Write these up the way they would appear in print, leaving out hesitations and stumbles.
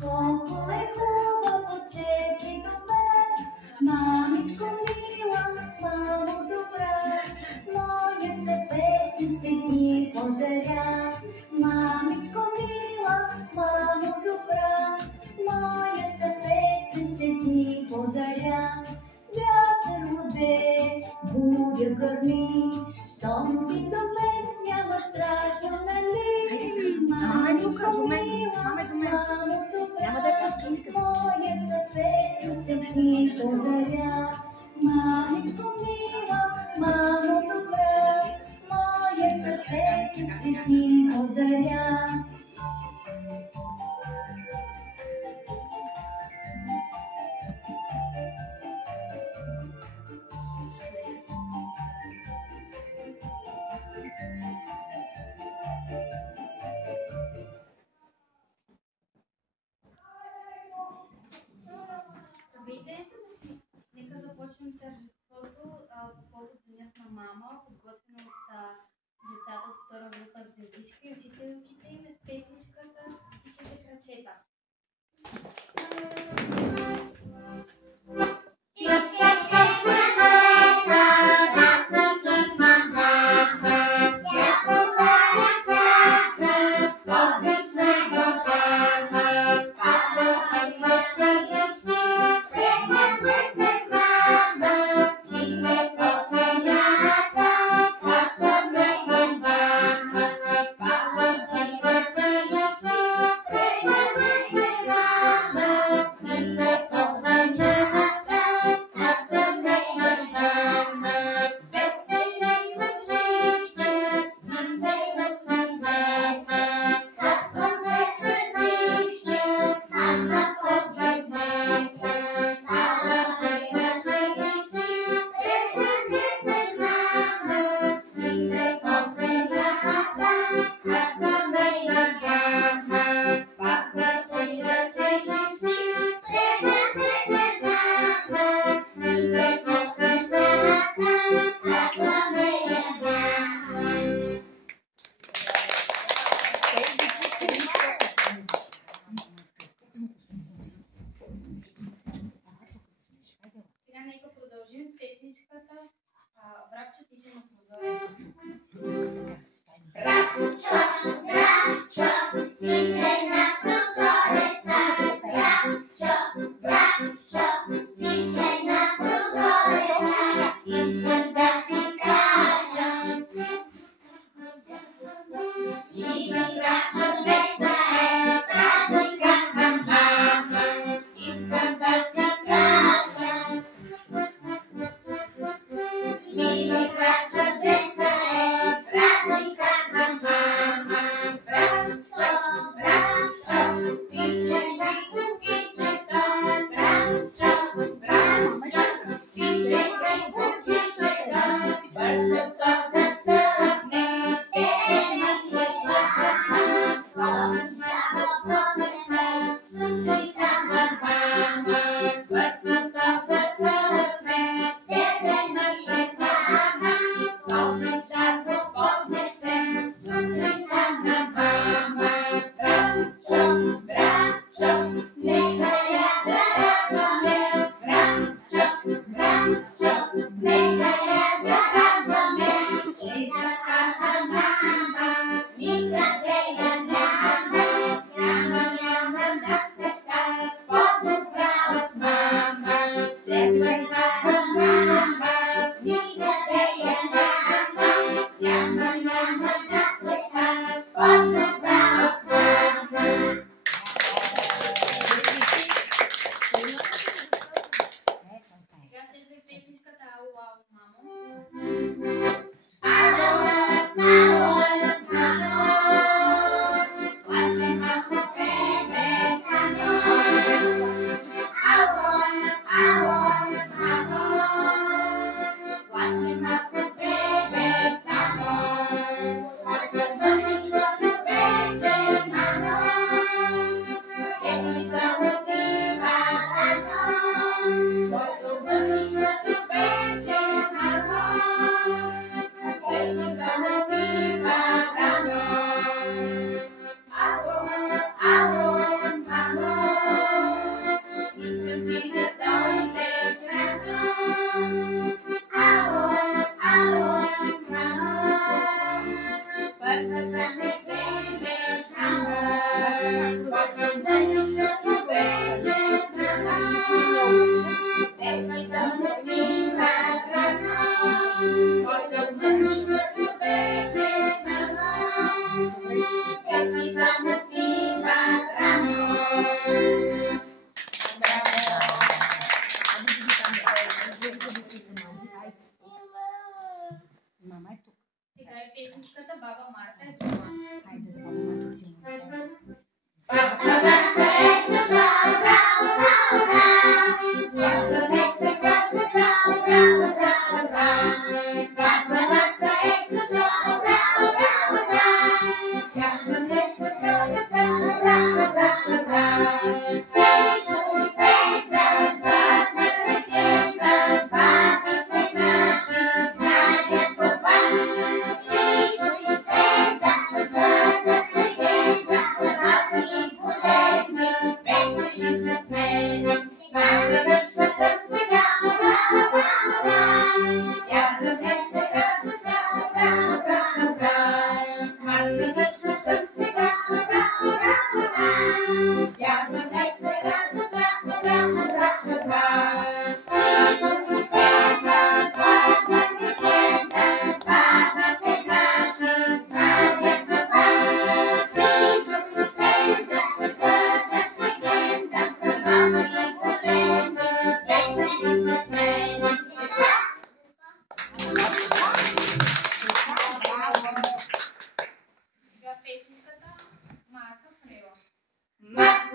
Колко е хубаво, че си добре, мамичко мила, мамо добра, моята песен ще ти подаря. Мамичко мила, мамо добра, моята песен ще ти подаря. Вятър луде, буря гърми, щом си до мен няма страшно, нали? Мамичко мила, мамо добра, моята песен ще ти подаря. Мамичко мила, мамо добра, моята песен ще ти подаря. Нека започнем тържеството по повод Денят на мама, подготвено от децата от втора група Звездичка и учителките им с песничката Птичите крачета. Vrapčo tiče na prozorec. Vrapčo, vrapčo, tiče na prozoreca. Vrapčo, vrapčo, tiče na prozoreca. Искам да ти кажа. И vrapčo деца е празникът на мама. Искам да ти кажа. Мили vrapčo деца е празникът на мама. Vrapčo, vrapčo, tiče на кукичета. Vrapčo, vrapčo, tiče на кукичета. Бързото да цъфне, стена хлеба. Солнечето понесе, сутринта на мама. Бързото да цъфне, стена хлеба. Солнечето понесе, сутринта на мама. Vrapčo, vrapčo, нека я зарадваме. Vrapčo, vrapčo, нека я зарадваме. Че такава мама никъде я няма. Няма на света по-добра от мама. Че такава мама никъде я няма. Няма на света по-добра от мама. Сега следва и песничката Ало, ало, мамо. Ало, ало, ало, Браво!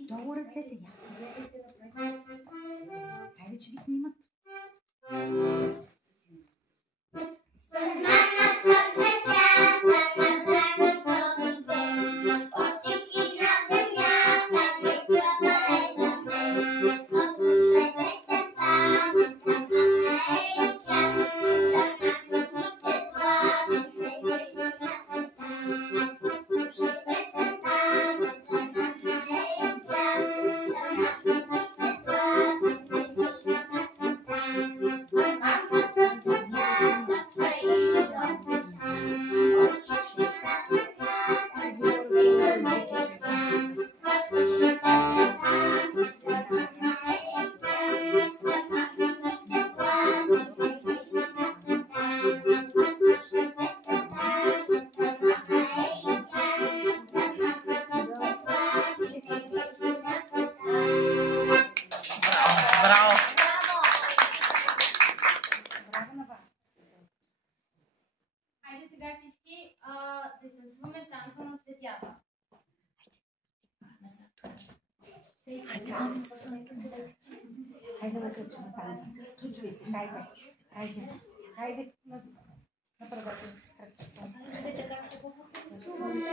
Долу ръцете, хайде, че ви снимат. Хайде, мамито сладко. Хайде, лъкът, че за танца. Включвай се, хайде. Хайде. Хайде, направете кръгчето. Хайде така, какво потанцуваме?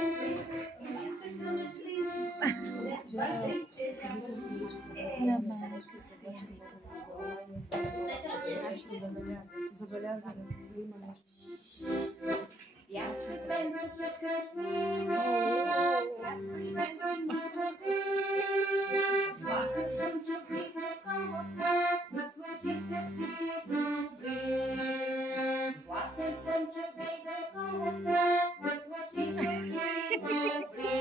Вие сте срамежливи. Два, три, четири. На малко си. Забелязано, има нещо. Я цветенцата красива, цветенко смъртви. Златен съм чудните колоса, с лъчите си добри. Златен съм чудните колоса, с лъчите си добри.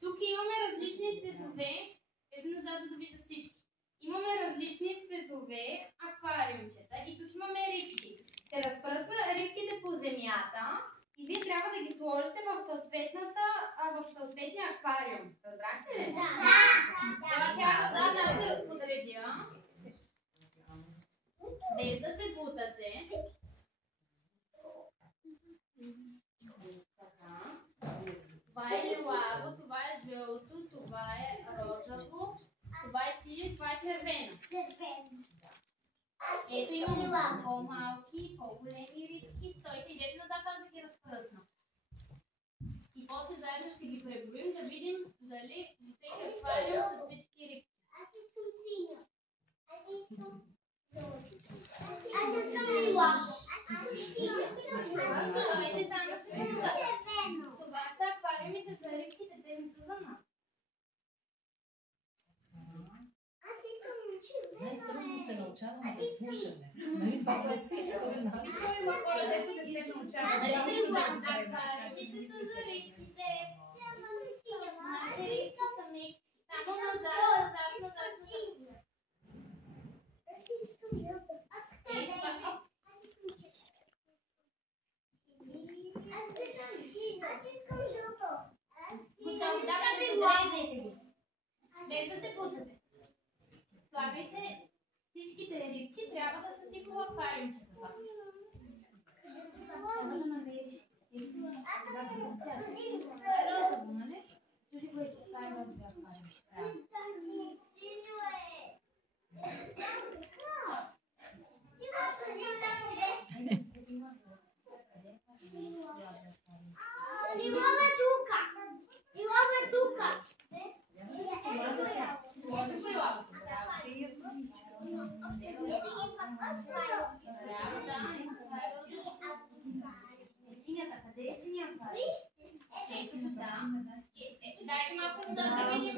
Тук имаме различни цветове. Ето назад, за да виждат всички. Имаме различни цветове аквариумчета и тук имаме рибки. Ще разпръсна рибките по земята и вие трябва да ги сложите в съответния аквариум. Разбрахте ли? Да! Сега назад да се подредя. Без да се бутате. Това е лилаво, това е жълто, това е розово, това е синьо, това е червено. Ето имам по-малки, по-големи рибки. Стойте, идете назад, аз да ги разпръсна. И после заедно ще ги преброим, да видим дали всеки аквариум са всички рибки. Аз искам синьо. Аз искам лилаво. Стойте само секунда. Това са аквариумите за рибките, те не са за нас. Аз искам червено. Най-трудно се научаваме да слушаме. Нали това предсискаме? Аквариумите са за рибките. Нашите рибки са мекчи. Само назад. Без да се бутате. Слагайте всичките рибки, трябва да са си по аквариумчета. Трябва да намериш. Розово, нали? Чужи го е това е розово аквариум. Имаме тука. Синята, къде е синята? Дайте малко да видим.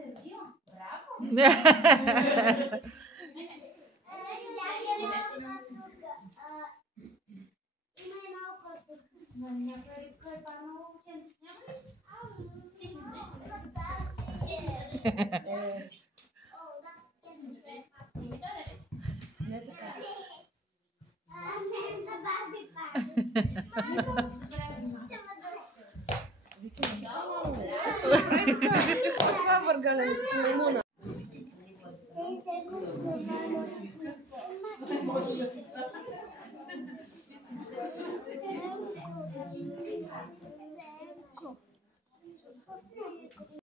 се родил. Браво! Има една око тук. На някоя рибка е паднала ученцето. Няма ли? Не така. Това въргалянето с маймуна.